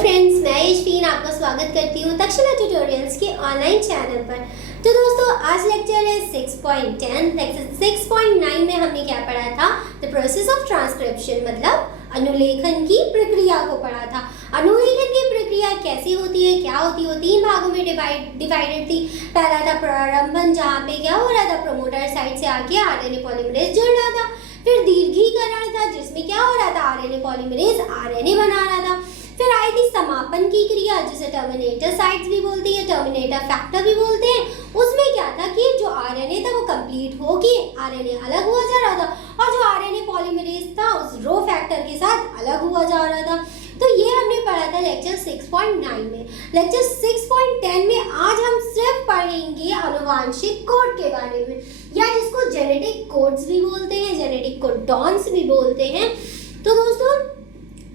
Friends, मैं यशवीन आपका स्वागत करती हूँ तक्षशिला ट्यूटोरियल्स के ऑनलाइन चैनल पर। तो दोस्तों, आज लेक्चर है 6.10। लेक्चर 6.9 में हमने क्या पढ़ा था? द प्रोसेस ऑफ ट्रांसक्रिप्शन, मतलब अनुलेखन की प्रक्रिया को पढ़ा था। अनुलेखन की प्रक्रिया कैसी होती है, क्या होती है? 3 भागों में डिवाइडेड थी। पहला था प्रारंभन, जहाँ पे क्या हो रहा था, प्रोमोटर साइड से आके आरएनए पॉलीमरेज जुड़ रहा था। फिर दीर्घीकरण था, जिसमें क्या हो रहा था, आरएनए पॉलीमरेज आरएनए बना रहा था। फिर आई थी समापन की क्रिया, जिसे टर्मिनेटर साइट्स भी बोलती है, टर्मिनेटर फैक्टर भी बोलते हैं। उसमें क्या था कि जो आरएनए था वो कंप्लीट होके आरएनए अलग हुआ जा रहा था, और जो आरएनए पॉलीमरेज था उस रो फैक्टर के साथ अलग हुआ जा रहा था। तो ये हमने पढ़ा था लेक्चर 6.9 में। लेक्चर 6.10 में आज हम सिर्फ पढ़ेंगे आनुवांशिक कोड के बारे में, या जिसको जेनेटिक कोड्स भी बोलते हैं, जेनेटिक कोडॉन्स भी बोलते हैं। तो दोस्तों,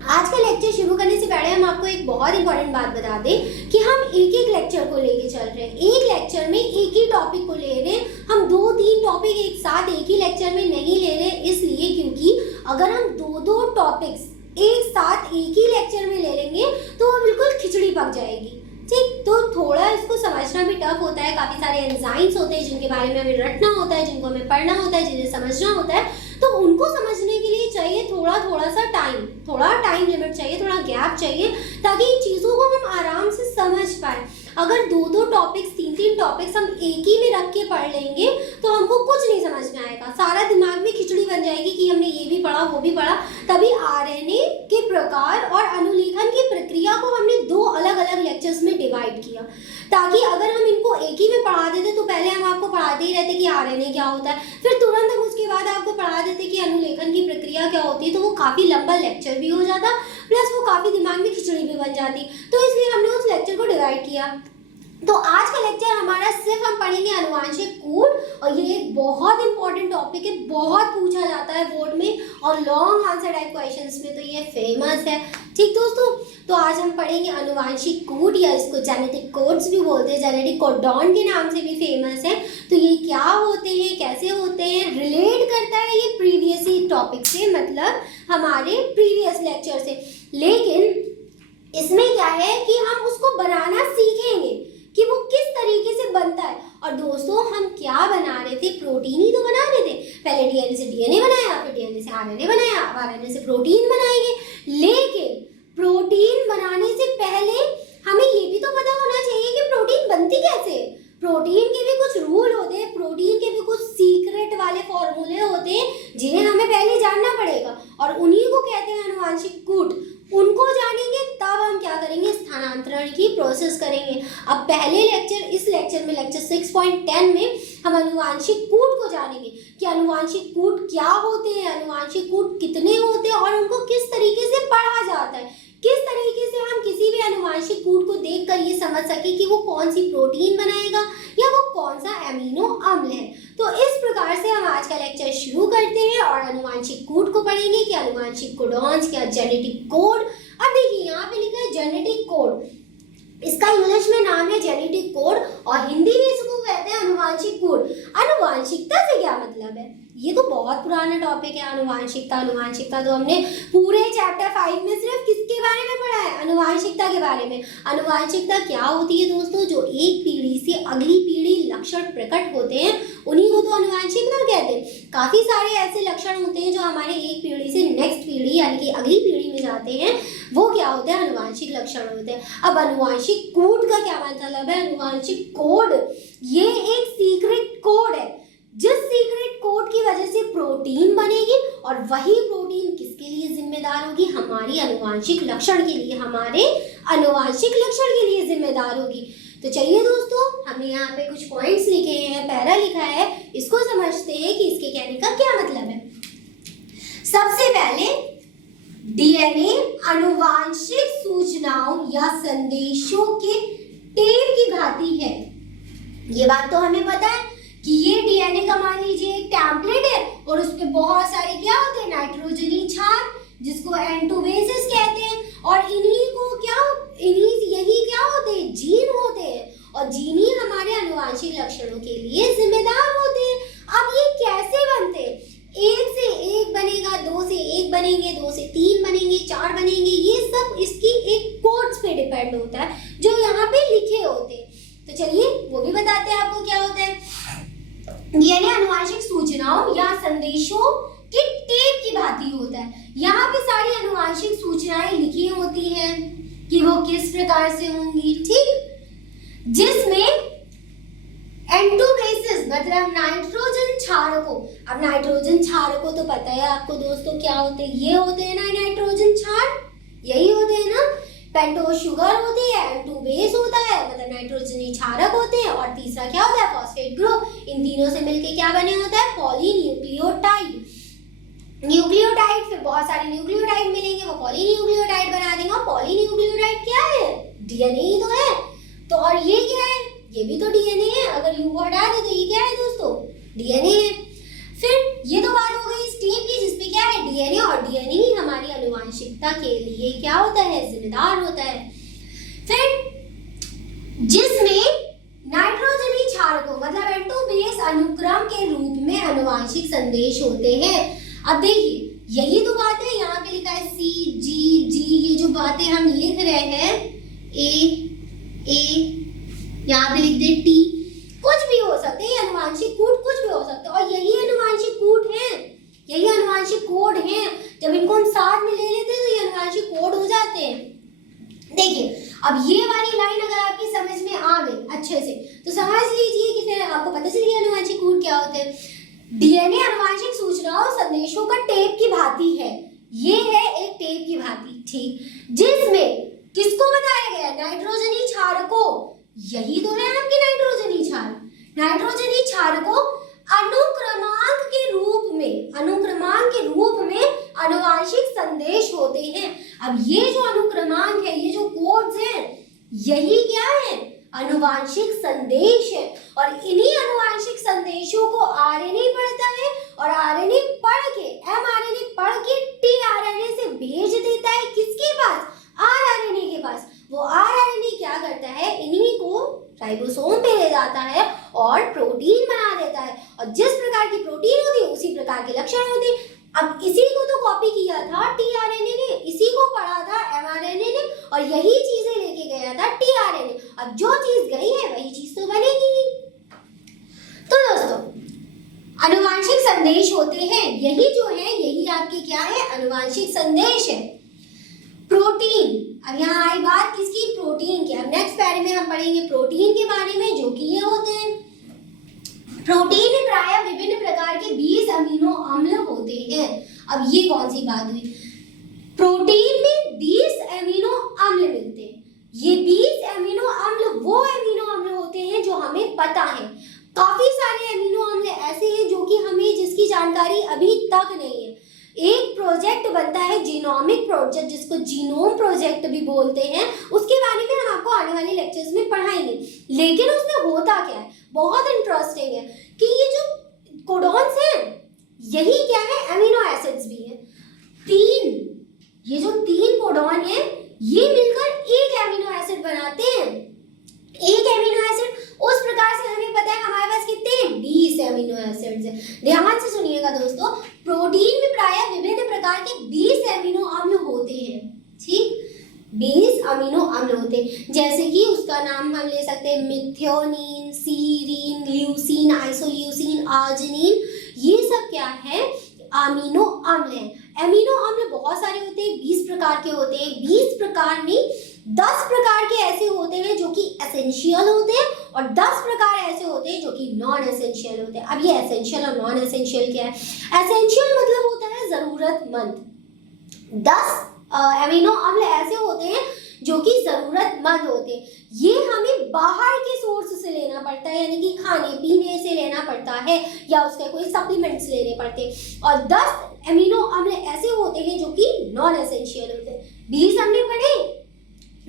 आज का लेक्चर शुरू करने से पहले हम आपको एक बहुत इंपॉर्टेंट बात बता दें कि हम एक एक लेक्चर को लेके चल रहे हैं। एक लेक्चर में एक ही टॉपिक को ले रहे हैं। हम 2-3 टॉपिक एक साथ एक ही लेक्चर में नहीं ले रहे, इसलिए क्योंकि अगर हम 2-2 टॉपिक्स एक साथ एक ही लेक्चर में ले लेंगे तो वो बिल्कुल खिचड़ी पक जाएगी। ठीक, तो थोड़ा इसको समझना भी टफ होता है। काफ़ी सारे एंजाइम्स होते हैं जिनके बारे में हमें रटना होता है, जिनको हमें पढ़ना होता है, जिन्हें समझना होता है। तो उनको समझने के लिए चाहिए थोड़ा सा टाइम, थोड़ा टाइम लिमिट चाहिए, थोड़ा गैप चाहिए, ताकि इन चीज़ों को हम आराम से समझ पाए। अगर 2-2 टॉपिक्स, 3-3 टॉपिक्स हम एक ही में रख के पढ़ लेंगे तो हमको कुछ नहीं समझ में आएगा। सारा दिमाग में खिचड़ी बन जाएगी कि हमने ये भी पढ़ा, वो भी पढ़ा। तभी आरएनए के प्रकार और अनुलेखन की प्रक्रिया को हमने 2 अलग-अलग लेक्चर्स में डिवाइड किया, ताकि अगर हम इनको एक ही में पढ़ा देते तो पहले हम आपको पढ़ाते ही रहते कि आरएनए क्या होता है, फिर तुरंत हम उसके बाद आपको पढ़ा देते कि अनुलेखन की प्रक्रिया क्या होती है, तो वो काफ़ी लंबा लेक्चर भी हो जाता, प्लस वो काफ़ी दिमाग में खिचड़ी भी बन जाती। तो इसलिए हमने उस लेक्चर को डिवाइड किया। तो आज का लेक्चर हमारा सिर्फ हम पढ़ेंगे अनुवांशिक कोड, और ये एक बहुत इंपॉर्टेंट टॉपिक है, बहुत पूछा जाता है बोर्ड में और लॉन्ग आंसर टाइप क्वेश्चंस में, तो ये फेमस है। ठीक दोस्तों, तो आज हम पढ़ेंगे अनुवांशिक कोड, या इसको जेनेटिक कोड्स भी बोलते हैं, जेनेटिक कोडॉन के नाम से भी फेमस है। तो ये क्या होते हैं, कैसे होते हैं, रिलेट करता है ये प्रीवियस ही टॉपिक से, मतलब हमारे प्रीवियस लेक्चर से। लेकिन इसमें क्या है कि हम उसको बनाना सीखेंगे कि वो किस तरीके से बनता है। और दोस्तों, हम क्या बना रहे थे? प्रोटीन ही तो बना रहे थे। पहले डीएनए से डीएनए बनाया, फिर डीएनए से आरएनए बनाया, अब आरएनए से प्रोटीन बनाएंगे। लेकिन प्रोटीन बनाने से पहले हमें ये भी तो पता होना चाहिए कि प्रोटीन बनती कैसे। प्रोटीन के भी कुछ रूल होते हैं, प्रोटीन के भी कुछ सीक्रेट वाले फॉर्मूले होते हैं जिन्हें हमें पहले जानना पड़ेगा, और उन्हीं को कहते हैं अनुवांशिक कोड। उनको जानेंगे तब हम क्या करेंगे, स्थानांतरण की प्रोसेस करेंगे। अब पहले लेक्चर, इस लेक्चर में लेक्चर 6.10 में हम अनुवांशिक कोड को जानेंगे कि अनुवांशिक कोड क्या होते हैं, अनुवांशिक कोड कितने होते हैं, और उनको किस तरीके से पढ़ा जाता है, किस तरीके से हम किसी भी अनुवांशिक कोड को देखकर ये समझ सके कि वो कौन सी प्रोटीन बनाएगा या वो कौन सा एमिनो अम्ल है। तो इस प्रकार से हम आज का लेक्चर शुरू करते हैं और अनुवांशिक कोड को पढ़ेंगे कि अनुवांशिक कोडॉन्स क्या, जेनेटिक कोड। अब देखिए, यहाँ पे लिखा है जेनेटिक कोड, इसका इंग्लिश में नाम है जेनेटिक कोड, और हिंदी में इसको कहते हैं अनुवांशिक कोड। अनुवांशिकता से क्या मतलब है? ये तो बहुत पुराना टॉपिक है, अनुवांशिकता। अनुवांशिकता तो हमने पूरे चैप्टर 5 में सिर्फ किसके बारे में पढ़ा है? अनुवांशिकता के बारे में। अनुवांशिकता क्या होती है दोस्तों? जो एक पीढ़ी से अगली पीढ़ी लक्षण प्रकट होते हैं, उन्हीं को तो अनुवांशिकता कहते हैं। काफी सारे ऐसे लक्षण होते हैं जो हमारे एक पीढ़ी से नेक्स्ट पीढ़ी यानी कि अगली पीढ़ी में जाते हैं, वो क्या होते हैं? अनुवांशिक लक्षण होते हैं। अब अनुवांशिक कोड का क्या मतलब है? अनुवांशिक कोड ये एक सीक्रेट कोड है, जिस सीक्रेट कोड की वजह से प्रोटीन बनेगी, और वही प्रोटीन किसके लिए जिम्मेदार होगी? हमारी अनुवांशिक लक्षण के लिए, हमारे अनुवांशिक लक्षण के लिए जिम्मेदार होगी। तो चलिए दोस्तों, हमने यहाँ पे कुछ पॉइंट्स लिखे हैं, पैरा लिखा है, इसको समझते हैं कि इसके कहने का क्या मतलब है। सबसे पहले, डीएनए अनुवांशिक सूचनाओं या संदेशों के टेप की भांति है। ये बात तो हमें पता है कि ये डीएनए का मान लीजिए एक टेम्पलेट है, और उस पे बहुत सारे क्या होते हैं? नाइट्रोजनी छाप, जिसको एन2 बेसिस कहते हैं, और इन्हीं को यही क्या होते हैं? जीन होते हैं, और जीन ही हमारे अनुवांशिक लक्षणों के लिए जिम्मेदार होते हैं। अब ये कैसे बनते हैं? 1 से 1 बनेगा, 2 से 1 बनेंगे, 2 से 3 बनेंगे, 4 बनेंगे, ये सब इसकी एक कोड्स डिपेंड होता है, जो यहाँ पे लिखे होते हैं। तो चलिए वो भी बताते हैं आपको क्या होता है। डीएनए अनुवांशिक सूचनाओं या संदेशों के टेप की भांति होता है। यहाँ पे सारी अनुवांशिक सूचनाएं लिखी होती हैं कि वो किस प्रकार से होंगी, ठीक, जिसमें N2 बेसिस मतलब नाइट्रोजन क्षारकों। अब नाइट्रोजन क्षारकों तो पता है आपको दोस्तों क्या होते हैं, ये होते हैं ना नाइट्रोजन क्षार, यही होते हैं ना। पेंटोज शुगर होती है, N2 बेस होता है मतलब नाइट्रोजनी क्षारक होते हैं, और तीसरा क्या होता है फॉस्फेट ग्रुप। इन तीनों से मिलके क्या बने होता है पॉलीन्यूक्लियोटाइड। न्यूक्लियोटाइड, फिर बहुत सारे न्यूक्लियोटाइड मिलेंगे, वो पॉलीन्यूक्लियोटाइड बना देंगे। और पॉलीन्यूक्लियोटाइड क्या है, डीएनए ही तो है। तो और ये क्या है, ये भी तो डीएनए है। अगर यू को हटा दे तो ये क्या है दोस्तों, डीएनए है। फिर ये तो बात हो गई स्टेम की, जिसपे क्या है डीएनए, और डीएनए ही हमारी आनुवांशिकता के लिए क्या होता है, जिम्मेदार होता है। फिर जिसमें नाइट्रोजनी क्षारकों मतलब N2 बेस अनुक्रम के रूप में आनुवांशिक संदेश होते हैं। अब देखिए यही तो बात है, यहाँ पे लिखा है C G G, ये जो बातें हम लिख रहे हैं A यहाँ पे लिख दे T, कुछ भी हो सकते हैं अनुवांशिक कूट, कुछ भी हो सकते हैं। और यही अनुवांशिक कूट है, यही अनुवांशिक कोड है। जब इनको हम साथ में ले लेते हैं तो ये अनुवांशिक कोड हो जाते हैं। देखिए अब ये वाली लाइन अगर आपकी समझ में आ गई अच्छे से तो समझ लीजिए कि फिर आपको पता चल गया अनुवांशिक कोड क्या होते हैं। डीएनए अनुवांशिक सूचनाओं संदेशों का टेप की भांति है, ये है एक टेप की भांति, ठीक, जिसमें किसको बताया गया, नाइट्रोजनी क्षारकों, यही तो है आपके नाइट्रोजनी क्षार। नाइट्रोजनी क्षारकों अनुक्रमांक के रूप में आनुवांशिक संदेश होते हैं। अब ये जो अनुक्रमांक है, ये जो कोड्स हैं, यही क्या है, आनुवांशिक संदेश है। और इन्हीं आनुवांशिक संदेशों को आरएनए पढ़ता है, और आरएनए पढ़ के एमआरएनए पढ़ के टीआरएनए से भेज देता है किसके पास, आरआरएनए के पास। वो आरआरएनए क्या करता है, इन्हीं को राइबोसोम पे ले जाता है और प्रोटीन बना देता है। और जिस प्रकार की प्रोटीन होती है उसी प्रकार के लक्षण होते हैं। अब इसी को तो कॉपी किया था टीआरएनए ने, इसी को पढ़ा था एमआरएनए ने, और यही चीजें लेके गया था टीआरएनए। अब जो चीज गई है वही चीज तो बनेगी। तो दोस्तों आनुवांशिक संदेश होते हैं, यही जो है यही आपके क्या है, आनुवांशिक संदेश है। प्रोटीन, अब यहाँ आई बात किसकी, प्रोटीन की। अब नेक्स्ट पैरे में हम पढ़ेंगे प्रोटीन के बारे में, जो कि ये होते हैं। प्रोटीन में प्रायः विभिन्न प्रकार के 20 अमीनो अम्ल होते हैं। अब ये कौन सी बात हुई, प्रोटीन में 20 अमीनो अम्ल मिलते हैं। ये 20 अमीनो अम्ल वो अमीनो अम्ल होते हैं जो हमें पता है। काफी सारे अमीनो अम्ल ऐसे हैं जो कि हमें जिसकी जानकारी अभी तक नहीं है। एक प्रोजेक्ट बनता है जीनोमिक प्रोजेक्ट, जिसको जीनोम प्रोजेक्ट भी बोलते हैं, उसके बारे में हम आपको आने वाले लेक्चर्स में पढ़ाएंगे। लेकिन उसमें होता क्या है, बहुत इंटरेस्टिंग है कि ये जो कोडॉन्स हैं यही क्या है, अमीनो एसिड्स भी हैं। ये जो 3 कोडॉन है ये मिलकर एक अमीनो एसिड बनाते हैं। एक अमीनो एसिड, उस प्रकार से हमें पता है हमारे पास कितने 20 अमीनो एसिड्स हैं। ध्यान से सुनिएगा दोस्तों, प्रोटीन में प्रायः विभिन्न प्रकार के 20 अमीनो अम्ल होते हैं, ठीक, 20 अमीनो अम्ल होते हैं। जैसे कि उसका नाम हम ले सकते हैं methionine, serine, leucine, isoleucine, arginine, ये सब क्या है, अमीनो अम्ल हैं। अमीनो अम्ल बहुत सारे होते हैं, 20 प्रकार के होते हैं। 20 प्रकार में 10 प्रकार के ऐसे होते हैं जो कि एसेंशियल होते हैं, और 10 प्रकार ऐसे होते हैं जो कि नॉन एसेंशियल होते हैं। अब ये एसेंशियल और नॉन एसेंशियल क्या है, एसेंशियल मतलब होता है जरूरतमंद। 10 अमीनो अम्ल ऐसे होते हैं जो कि जरूरतमंद होते हैं। ये हमें बाहर के सोर्स से लेना पड़ता है, यानी कि खाने पीने से लेना पड़ता है, या उसके कोई सप्लीमेंट्स लेने पड़ते हैं। और 10 अमीनो अम्ल ऐसे होते हैं जो कि नॉन एसेंशियल होते हैं। 20 हमने पढ़े,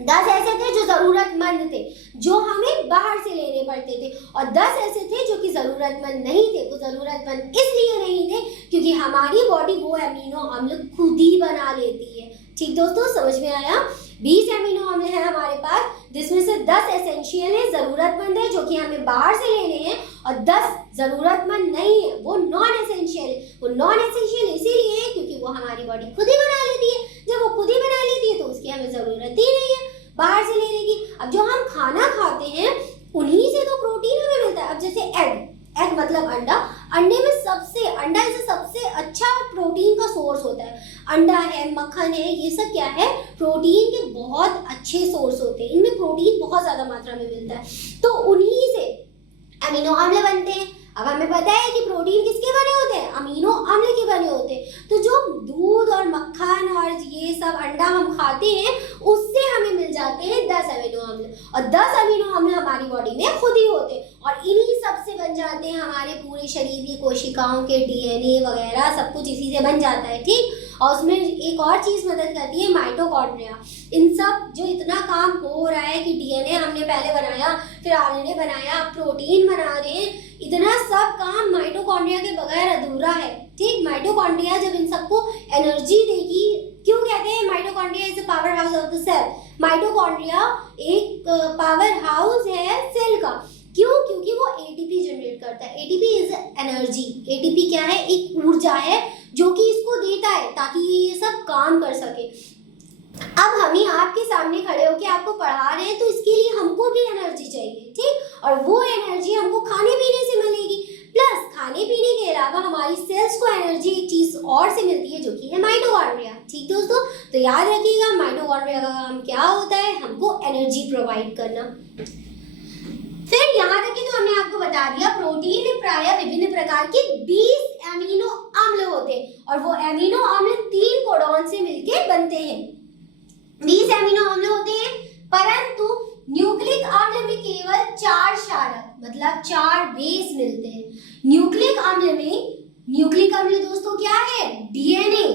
10 ऐसे थे जो जरूरतमंद थे, जो हमें बाहर से लेने पड़ते थे, और 10 ऐसे थे जो कि जरूरतमंद नहीं थे। वो जरूरतमंद इसलिए नहीं थे क्योंकि हमारी बॉडी वो अमीनो अम्ल खुद ही बना लेती है। ठीक दोस्तों, समझ में आया। 20 अमीनो अम्ल है हमारे पास, जिसमें से 10 एसेंशियल है, जरूरतमंद है, जो कि हमें बाहर से लेने हैं, और 10 जरूरतमंद नहीं है, वो नॉन एसेंशियल है। वो नॉन एसेंशियल इसीलिए है क्योंकि वो हमारी बॉडी खुद ही बना लेती है। जब वो खुद ही बना लेती है तो उसकी हमें जरूरत ही नहीं है, बाहर से अंडे में अंडा इसे सबसे अच्छा प्रोटीन का सोर्स होता है। अंडा है, मक्खन है, ये सब क्या है, प्रोटीन के बहुत अच्छे सोर्स होते हैं। इनमें प्रोटीन बहुत ज्यादा मात्रा में मिलता है, तो उन्हीं से अमीनो अम्ल बनते हैं। अब हमें पता है कि प्रोटीन किसके बने होते हैं, अमीनो अम्ल के बने होते हैं। तो जो दूध और मक्खन और ये सब अंडा हम खाते हैं, उससे हमें मिल जाते हैं 10 अमीनो अम्ल, और 10 अमीनो अम्ल हमारी बॉडी में खुद ही होते हैं, और इन्हीं सब से बन जाते हैं हमारे पूरे शरीर की कोशिकाओं के डीएनए वगैरह, सब कुछ इसी से बन जाता है, ठीक। और उसमें एक और चीज मदद करती है, माइटोकॉन्ड्रिया। इन सब जो इतना काम हो रहा है कि डीएनए हमने पहले बनाया, फिर आरएनए बनाया, प्रोटीन बना रहे हैं, इतना सब काम माइटोकॉन्ड्रिया के बगैर अधूरा है, ठीक। माइटोकॉन्ड्रिया जब इन सबको एनर्जी देगी, क्यों कहते हैं mitochondria is a power house of the cell. Mitochondria एक पावर हाउस है सेल का, क्यों, क्योंकि वो एटीपी जनरेट करता है। ATP is energy. एटीपी क्या है, एक ऊर्जा है जो कि इसको देता है ताकि ये सब काम कर सके। अब हम ही आपके सामने खड़े होकर आपको पढ़ा रहे हैं, तो इसके लिए हमको भी एनर्जी चाहिए, ठीक। और वो एनर्जी हमको खाने पीने से मिलेगी, प्लस खाने पीने के अलावा हमारी सेल्स को एनर्जी एक चीज और से मिलती है, जो कि है माइटोकॉन्ड्रिया, ठीक दोस्तों। तो याद रखिएगा, माइटोकॉन्ड्रिया का काम क्या होता है, हमको एनर्जी प्रोवाइड करना। फिर यहाँ तक तो हमने आपको बता दिया, प्रोटीन में प्रायः विभिन्न प्रकार के 20 अमीनो अम्ल होते हैं, और वो अमीनो अम्ल 3 कोडॉन से मिलकर बनते हैं। 20 अमीनो अम्ल होते हैं, परंतु न्यूक्लिक अम्ल में केवल 4 क्षारक, मतलब 4 बेस मिलते हैं। न्यूक्लिक अम्ल दोस्तों क्या है, डीएनए।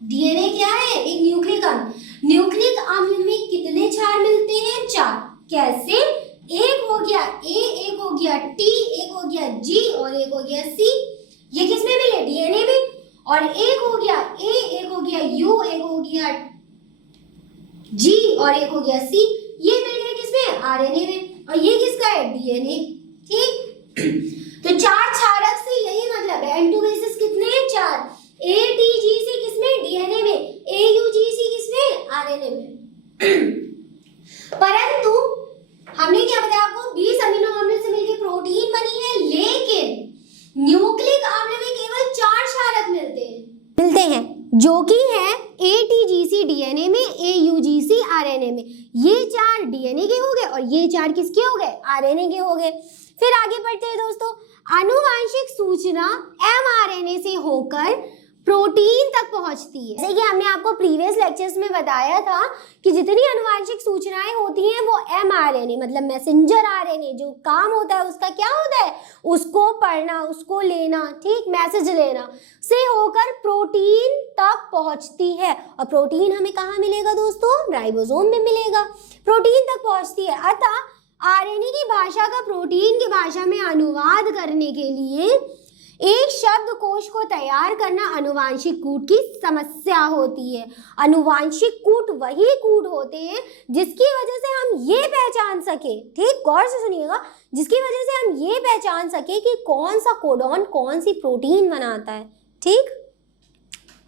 डीएनए क्या है, एक न्यूक्लिक अम्ल। न्यूक्लिक अम्ल में कितने क्षार मिलते हैं, 4। कैसे, एक हो गया ए, एक हो गया टी, एक हो गया जी, और एक हो गया सी। ये किस में मिले, डीएनए में। और एक हो गया ए, एक हो गया यू, एक हो गया जी, और एक हो गया सी। ये मिल गए किसमें, आरएनए में। और ये किसका है, डीएनए, ठीक। तो 4 क्षारक से यही मतलब है, N2 बेसिस कितने हैं, 4। ए टी जी सी किसमें, डीएनए में। ए यू जी सी किसमें, आरएनए में। परंतु हमने क्या बताया आपको, 20 अमीनो अम्ल से मिलकर प्रोटीन बनी है, लेकिन न्यूक्लिक अम्ल में केवल 4 क्षारक मिलते हैं, जो कि है ATGC डीएनए में, AUGC आरएनए में। ये 4 डीएनए के हो गए, और ये 4 किसके हो गए, आरएनए के हो गए। फिर आगे बढ़ते हैं दोस्तों, आनुवांशिक सूचना mRNA से होकर प्रोटीन तक पहुंचती है। जैसे कि हमने आपको प्रीवियस लेक्चर्स में बताया था कि जितनी आनुवांशिक सूचनाएं होती हैं वो mRNA मतलब मैसेंजर आरएनए, जो काम होता है उसका क्या होता है, उसको पढ़ना, उसको लेना, ठीक, मैसेज लेना, से होकर प्रोटीन तक पहुंचती है। और प्रोटीन हमें कहाँ मिलेगा दोस्तों, राइबोसोम में मिलेगा। प्रोटीन तक पहुंचती है। अतः आरएनए की भाषा का प्रोटीन की भाषा में अनुवाद करने के लिए एक शब्दकोश को तैयार करना आनुवांशिक कूट की समस्या होती है। आनुवांशिक कूट वही कूट होते हैं जिसकी वजह से हम ये पहचान सके, ठीक, गौर से सुनिएगा, जिसकी वजह से हम ये पहचान सके कि कौन सा कोडॉन कौन सी प्रोटीन बनाता है, ठीक।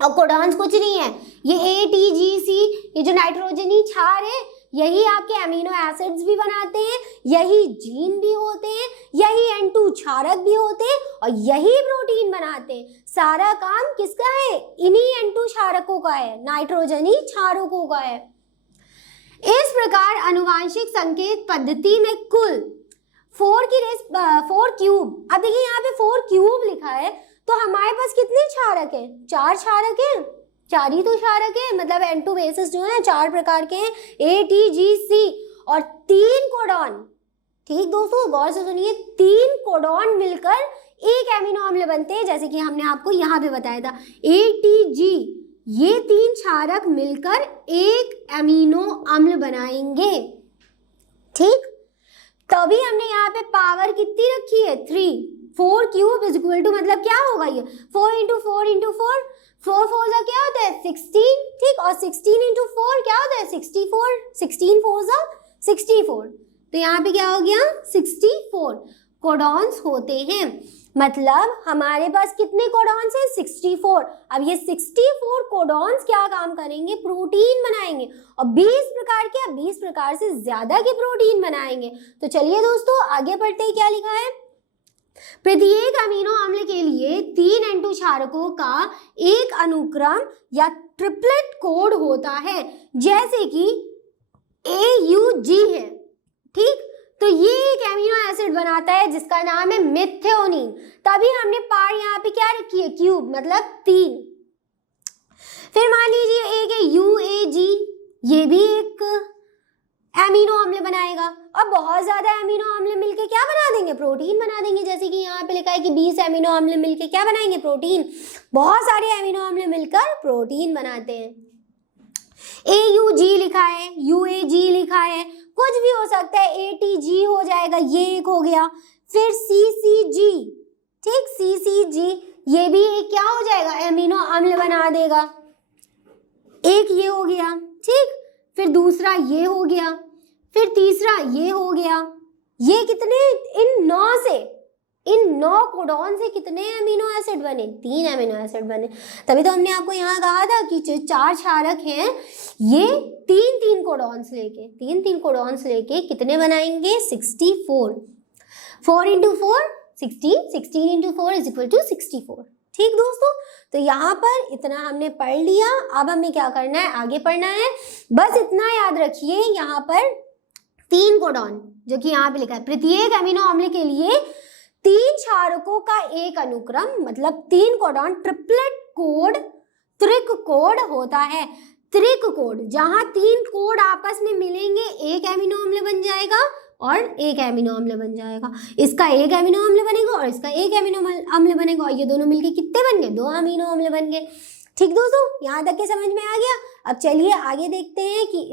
और कोडॉन्स कुछ नहीं है, ये ATGC, ये जो नाइट्रोजनी क्षार है, यही आपके अमीनो एसिड्स भी बनाते हैं, यही जीन भी होते हैं, यही N2 क्षारक भी होते हैं, और यही प्रोटीन बनाते हैं। सारा काम किसका है, इन्हीं N2 क्षारकों का है, नाइट्रोजनी क्षारकों का है। इस प्रकार आनुवांशिक संकेत पद्धति में कुल 4 क्यूब, अब देखिए यहाँ पे 4 क्यूब लिखा है, तो हमारे पास कितने क्षारक हैं, 4 क्षारक हैं, 4 ही तो क्षारक है, मतलब N2 बेसिस जो है 4 प्रकार के हैं, ATGC, और 3 कोडॉन, ठीक दोस्तों, गौर से सुनिए, 3 कोडॉन मिलकर एक एमिनो अम्ल बनते हैं, जैसे कि हमने आपको यहाँ पे बताया था ATG, ये 3 क्षारक मिलकर एक एमिनो अम्ल बनाएंगे, ठीक। तभी हमने यहाँ पे पावर कितनी रखी है, 3। 4 क्यूब इज इक्वल टू, मतलब क्या होगा ये, 4 इंटू 4 इंटू 4, 4 4 जा क्या होता है 16, ठीक, और 16 इंटू 4 क्या होता है 64, 16 4 जा 64, तो यहाँ पे क्या हो गया 64 कोडॉन्स होते हैं। मतलब हमारे पास कितने कोडॉन्स हैं, 64। अब ये 64 कोडॉन्स क्या काम करेंगे, प्रोटीन बनाएंगे, और 20 प्रकार के, 20 प्रकार से ज्यादा के प्रोटीन बनाएंगे। तो चलिए दोस्तों आगे बढ़ते हैं, क्या लिखा है, प्रत्येक अमीनो अम्ल के क्षारकों का एक अनुक्रम या ट्रिपलेट कोड होता है, जैसे कि AUG है। ठीक, तो ये एक एमिनो एसिड बनाता है जिसका नाम है मिथ्योनीन। तभी हमने पार यहाँ पे क्या रखी है, क्यूब, मतलब 3। फिर मान लीजिए एक है UAG, ये भी एक एमिनो अम्ल बनाएगा। अब बहुत ज्यादा एमिनो अम्ल मिलके क्या बना देंगे, प्रोटीन बना देंगे। जैसे कि यहाँ पे लिखा है कि 20 एमिनो अम्ल मिलके क्या बनाएंगे, प्रोटीन। बहुत सारे एमिनो अम्ल मिलकर प्रोटीन बनाते हैं। AUG लिखा है, UAG लिखा है, कुछ भी हो सकता है, ATG हो जाएगा, ये एक हो गया। फिर CCG, ठीक, CCG ये भी एक क्या हो जाएगा, एमिनो अम्ल बना देगा। एक ये हो गया, ठीक, फिर दूसरा ये हो गया, फिर तीसरा ये हो गया। ये कितने, इन 9 कोडॉन से कितने एमिनो एसिड बने, 3 एमिनो एसिड बने। तभी तो हमने आपको यहाँ कहा था कि 4 क्षारक हैं, ये 3 कोडॉन्स लेके कितने बनाएंगे, 64। 4 × 4 16, 16 × 4 = 64। ठीक दोस्तों, तो यहाँ पर इतना हमने पढ़ लिया। अब हमें क्या करना है, आगे पढ़ना है। बस इतना याद रखिए, यहाँ पर 3 कोडॉन जो कि यहाँ पे लिखा है, प्रत्येक एमिनो अम्ल के लिए 3 क्षारकों का एक अनुक्रम, मतलब 3 कोडॉन, ट्रिपलेट कोड, त्रिक कोड होता है। त्रिक कोड, जहां 3 कोड आपस में मिलेंगे, एक एमिनो अम्ल बन जाएगा और एक एमिनो अम्ल बन जाएगा। इसका एक एमिनो अम्ल बनेगा और इसका एक एमिनो अम्ल बनेगा, और ये दोनों मिलके कितने बन गए, 2 अमीनो अम्ल बन गए। ठीक दोस्तों, यहाँ तक के समझ में आ गया। अब चलिए आगे देखते हैं कि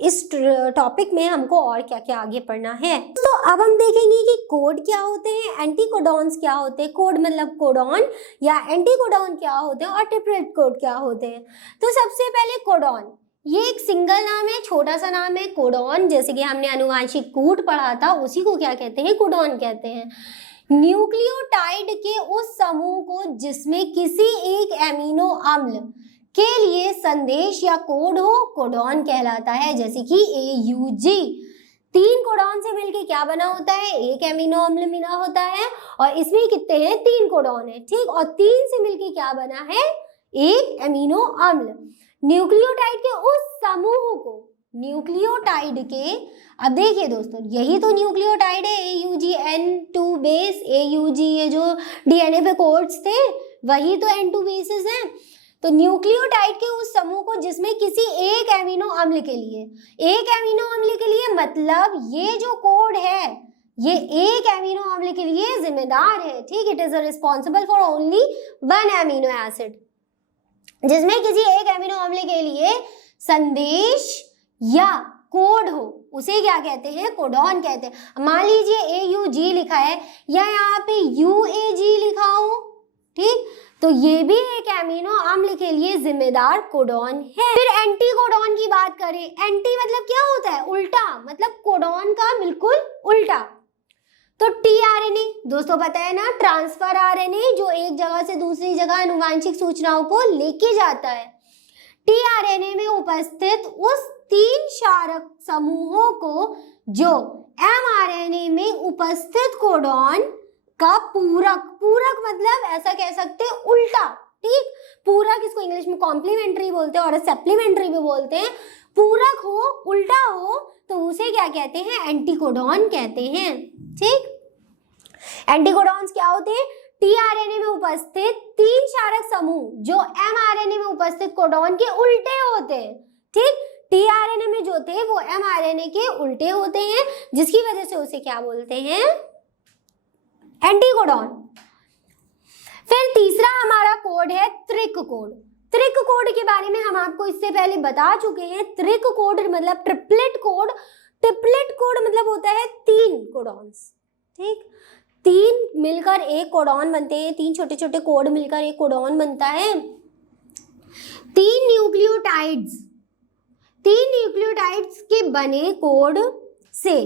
इस टॉपिक में हमको और क्या क्या आगे पढ़ना है। तो अब हम देखेंगे कि कोड क्या होते हैं, एंटीकोडॉन्स क्या होते हैं। कोड मतलब कोडॉन या एंटीकोडॉन क्या होते हैं, और ट्रिपलेट कोड क्या होते हैं। तो सबसे पहले कोडॉन, ये एक सिंगल नाम है, छोटा सा नाम है कोडॉन। जैसे कि हमने आनुवांशिक कूट पढ़ा था, उसी को क्या कहते हैं, कोडॉन कहते हैं। न्यूक्लियोटाइड के उस समूह को जिसमें किसी एक एमिनो अम्ल के लिए संदेश या कोड हो, कोडॉन कहलाता है। जैसे कि AUG 3 कोडॉन से मिलके क्या बना होता है, एक एमिनो अम्ल मिला होता है, और इसमें कितने हैं, 3 कोडॉन है। ठीक, और 3 से मिलके क्या बना है, एक एमिनो अम्ल। न्यूक्लियोटाइड के उस समूह को, न्यूक्लियोटाइड के, अब देखिए दोस्तों, यही तो न्यूक्लियोटाइड है, AUG N2 बेस, AUG ये जो DNA पे कोड्स थे, वही तो N2 बेसिस हैं। तो न्यूक्लियोटाइड के उस समूह को जिसमें किसी एक एमिनो अम्ल के लिए, एक एमिनो अम्ल के लिए मतलब ये जो कोड है, ये एक एमिनो अम्ल के लिए जिम्मेदार है। ठीक, it is responsible for only 1 amino acid. जिसमें किसी एक एमिनो अम्ल के लिए संदेश या कोड हो, उसे क्या कहते हैं, कोडॉन कहते हैं। मान लीजिए AUG लिखा है या यहाँ पे UAG लिखा हो, ठीक, तो ये भी एक एमिनो अम्ल के लिए जिम्मेदार कोडॉन है। फिर एंटी कोडॉन की बात करें, एंटी मतलब क्या होता है, उल्टा, मतलब कोडॉन का बिल्कुल उल्टा। तो tRNA दोस्तों पता है ना, ट्रांसफर RNA, जो एक जगह से दूसरी जगह आनुवांशिक सूचनाओं को लेके जाता है। tRNA में उपस्थित उस 3 क्षारक समूहों को जो mRNA में उपस्थित कोडॉन का पूरक, पूरक मतलब ऐसा कह सकते हैं उल्टा। ठीक, पूरक इसको इंग्लिश में कॉम्प्लीमेंट्री बोलते हैं और सप्लीमेंट्री भी बोलते हैं। पूरक हो, उल्टा हो, तो उसे क्या कहते हैं, एंटीकोडॉन कहते हैं। ठीक, एंटीकोडॉन्स क्या होते हैं, tRNA में उपस्थित 3 क्षारक समूह जो mRNA में उपस्थित कोडॉन के उल्टे होते हैं। ठीक, tRNA में जो थे वो mRNA के उल्टे होते हैं, जिसकी वजह से उसे क्या बोलते हैं, एंटीकोडॉन। फिर तीसरा हमारा कोड है त्रिक कोड। त्रिक कोड के बारे में हम आपको इससे पहले बता चुके हैं। त्रिक कोड मतलब ट्रिपलेट कोड। ट्रिपलेट कोड मतलब होता है 3 कोडॉन्स। ठीक, 3 मिलकर एक कोडॉन बनते हैं, 3 छोटे छोटे कोड मिलकर एक कोडॉन बनता है। 3 न्यूक्लियोटाइड्स के बने कोड से,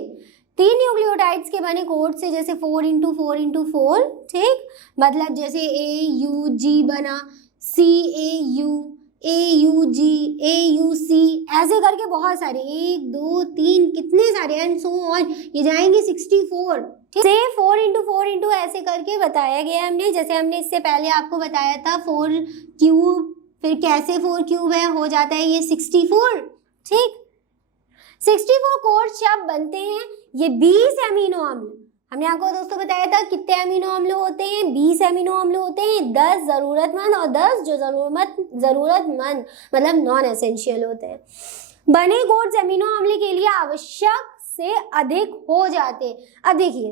3 न्यूक्लियोटाइड्स के बने कोड से, जैसे 4 × 4 × 4, ठीक, मतलब जैसे AUG बना, CAU, AUG, AUC, ऐसे करके बहुत सारे 1 2 3 कितने सारे एंड सो ऑन, ये जाएंगे 64। से 4 इंटू 4 इंटू ऐसे करके बताया गया हमने। जैसे हमने इससे पहले आपको बताया था 4 क्यूब, फिर कैसे 4 क्यूब है, हो जाता है ये 64। ठीक, 64 कोर जब बनते हैं ये 20 अमीनो अम्ल। हमने आपको दोस्तों बताया था कितने अमीनो अम्ल होते हैं, 20 अमीनो अम्ल होते हैं, 10 जरूरतमंद और 10 जो जरूरतमंद मतलब नॉन एसेंशियल होते हैं। बने कोड्स अमीनो अम्ल के लिए आवश्यक से अधिक हो जाते हैं। अब देखिए,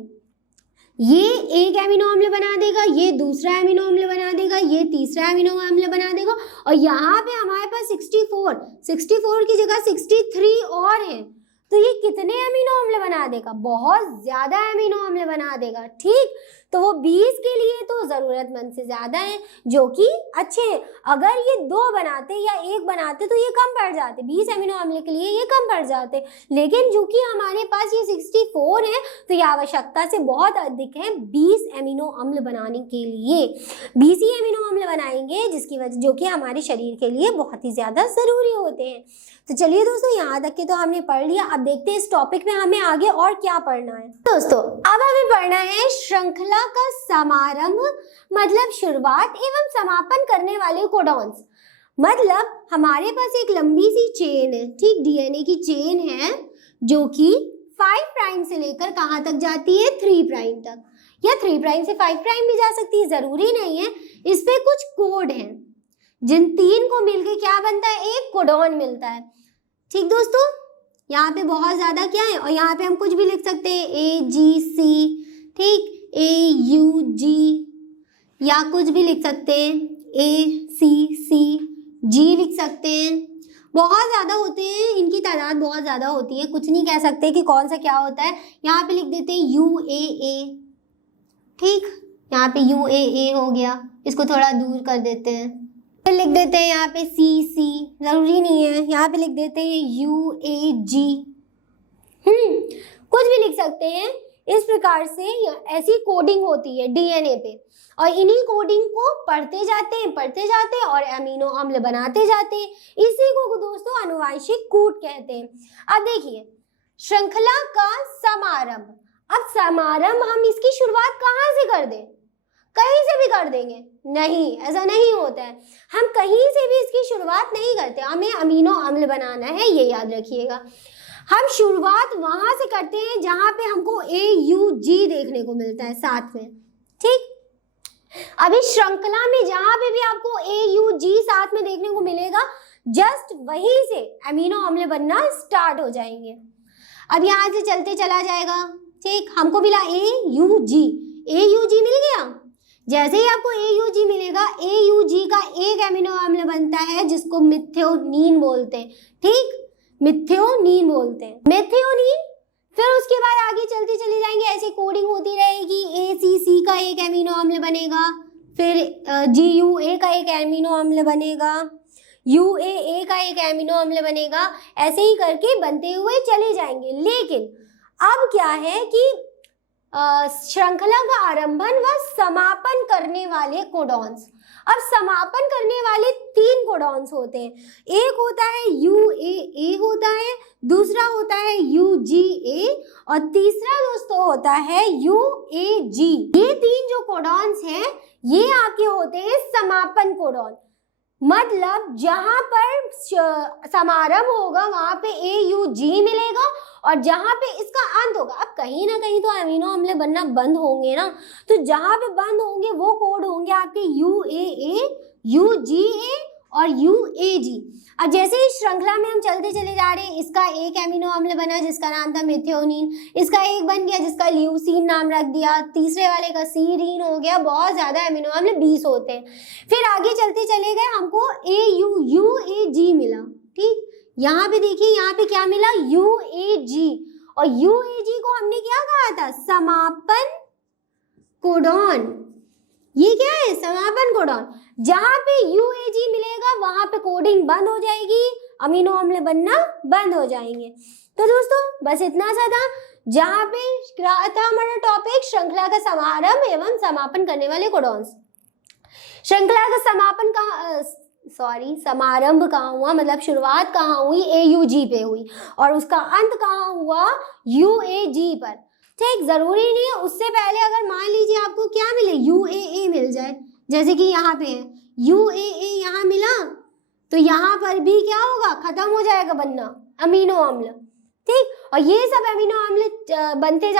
ये एक अमीनो अम्ल बना देगा, ये दूसरा अमीनो अम्ल बना देगा, ये तीसरा अमीनो अम्ल बना देगा, और यहाँ पे हमारे पास 64 की जगह 63 और है, तो ये कितने अमीनो अम्ल बना देगा, बहुत ज्यादा अमीनो अम्ल बना देगा। ठीक, तो वो 20 के लिए तो जरूरतमंद से ज्यादा है, जो कि अच्छे हैं। अगर ये 2 बनाते या 1 बनाते तो ये कम पड़ जाते, 20 अमीनो अम्ल के लिए ये कम पड़ जाते, लेकिन जो कि हमारे पास ये 64 है तो ये आवश्यकता से बहुत अधिक है 20 अमीनो अम्ल बनाने के लिए। 20 ही अमीनो अम्ल बनाएंगे, जिसकी वजह जो कि हमारे शरीर के लिए बहुत ही ज्यादा जरूरी होते हैं। तो चलिए दोस्तों, यहाँ तक के तो हमने पढ़ लिया। अब देखते हैं इस टॉपिक में हमें आगे और क्या पढ़ना है। दोस्तों अब हमें पढ़ना है श्रृंखला का समारंभ मतलब शुरुआत एवं समापन करने वाले कोडॉन्स। मतलब हमारे पास एक लंबी सी चेन है, ठीक, डीएनए की चेन है, जो कि 5 प्राइम से लेकर कहाँ तक जाती है, 3 प्राइम तक, या 3 प्राइम से 5 प्राइम भी जा सकती है, जरूरी नहीं है। इस पे कुछ कोड हैं, जिन 3 को मिलके क्या बनता है, एक कोडॉन मिलता है। ठीक दोस्तों, यहाँ पे बहुत ज्यादा क्या है, और यहाँ पे हम कुछ भी लिख सकते हैं, AGC, ठीक, AUG, या कुछ भी लिख सकते हैं, ACCG लिख सकते हैं। बहुत ज्यादा होते हैं, इनकी तादाद बहुत ज्यादा होती है, कुछ नहीं कह सकते कि कौन सा क्या होता है। यहाँ पे लिख देते हैं UAA, ठीक, यहाँ पे UAA हो गया, इसको थोड़ा दूर कर देते हैं। फिर लिख देते हैं यहाँ पे CC, जरूरी नहीं है, यहाँ पे लिख देते हैं UAG, कुछ भी लिख सकते हैं। इस प्रकार से ऐसी कोडिंग होती है डीएनए पे, और इन्हीं कोडिंग को पढ़ते जाते हैं और अमीनो अम्ल बनाते जाते हैं। इसी को दोस्तों अनुवांशिक कूट कहते हैं। अब देखिए, श्रृंखला का समारंभ। अब समारंभ हम इसकी शुरुआत कहाँ से कर दें, कहीं से भी कर देंगे? नहीं, ऐसा नहीं होता है। हम कहीं से भी इसकी शुरुआत नहीं करते, हमें अमीनो अम्ल बनाना है, ये याद रखिएगा। हम शुरुआत वहां से करते हैं जहां पे हमको AUG देखने को मिलता है साथ में। ठीक, अभी श्रृंखला में जहां पे भी आपको AUG साथ में देखने को मिलेगा, जस्ट वहीं से अमीनो अम्ल बनना स्टार्ट हो जाएंगे। अब यहाँ से चलते चला जाएगा, ठीक, हमको मिला AUG मिल गया। जैसे ही आपको AUG मिलेगा, AUG का एक अमीनो अम्ल बनता है जिसको मिथ्योनीन बोलते हैं। ठीक, मिथ्योनीन बोलते हैं, मिथ्योनीन। फिर उसके बाद आगे चलते चले जाएंगे, ऐसी कोडिंग होती रहेगी। ACC का एक अमीनो अम्ल बनेगा, फिर GUA का एक अमीनो अम्ल बनेगा, UAA का एक अमीनो अम्ल बनेगा, ऐसे ही करके बनते हुए चले जाएंगे। लेकिन अब क्या है कि श्रृंखला का आरंभन व समापन करने वाले कोडॉन्स। अब समापन करने वाले 3 कोडॉन्स होते हैं। एक होता है UAA होता है, दूसरा होता है UGA, और तीसरा दोस्तों होता है UAG। ये 3 जो कोडॉन्स हैं, ये आपके होते हैं समापन कोडॉन। मतलब जहां पर समारंभ होगा वहां पे AUG मिलेगा, और जहां पे इसका अंत होगा, अब कहीं ना कहीं तो अमीनो अम्ल बनना बंद होंगे ना, तो जहां पे बंद होंगे वो कोड होंगे आपके UAA, UGA और UAG। अब जैसे इस श्रृंखला में हम चलते चले जा रहे हैं, इसका एक अमीनो अम्ल बना जिसका नाम था मेथियोनीन, इसका एक बन गया जिसका ल्यूसीन नाम रख दिया, तीसरे वाले का सीरीन हो गया। बहुत ज्यादा अमीनो अम्ल 20 होते हैं। फिर आगे चलते चले गए, हमको UAG मिला। ठीक, यहाँ पे देखिए, यहाँ पे क्या मिला, UAG, और UAG को हमने क्या कहा था, समापन कोडॉन। ये क्या है, समापन कोडॉन। जहां पे UAG मिलेगा वहां पे कोडिंग बंद हो जाएगी, अमीनो अम्ल बनना बंद हो जाएंगे। तो दोस्तों बस इतना सा था, जहां पे क्या था हमारा टॉपिक, श्रृंखला का समारंभ एवं समापन करने वाले कोडॉन्स। श्रृंखला का समारंभ कहाँ हुआ, मतलब शुरुआत कहाँ हुई, AUG पे हुई और उसका अंत कहाँ हुआ, UAG पर। ठीक, जरूरी नहीं है उससे पहले अगर मान लीजिए आपको क्या मिले, UAA मिल जाए, जैसे कि यहाँ पे है UAA, यहाँ मिला तो यहाँ पर भी क्या होगा, खत्म हो जाएगा बनना अमीनो अम्ल। ठीक, और ये सब अमीनो अम्ल बनते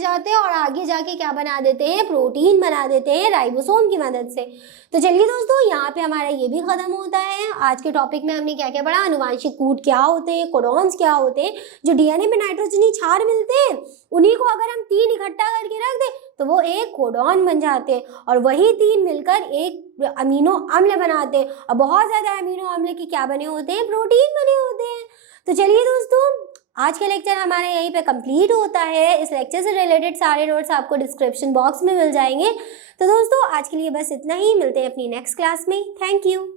जाते और आगे जाके क्या बना देते हैं, प्रोटीन बना देते हैं राइबोसोम की मदद से। तो चलिए दोस्तों, यहाँ पे हमारा ये भी खत्म होता है। आज के टॉपिक में हमने क्या क्या पढ़ा, अनुवांशिक कूट क्या होते हैं, कोडॉन्स क्या होते हैं, जो डीएनए में नाइट्रोजनी क्षार मिलते हैं उन्हीं को अगर हम 3 इकट्ठा करके रख दें तो वो एक कोडॉन बन जाते हैं और वही 3 मिलकर एक अमीनो अम्ल बनाते हैं और बहुत ज्यादा अमीनो अम्ल के क्या बने होते हैं, प्रोटीन बने होते हैं। तो चलिए दोस्तों, आज का लेक्चर हमारे यहीं पे कंप्लीट होता है। इस लेक्चर से रिलेटेड सारे नोट्स आपको डिस्क्रिप्शन बॉक्स में मिल जाएंगे। तो दोस्तों, आज के लिए बस इतना ही, मिलते हैं अपनी नेक्स्ट क्लास में। Thank you.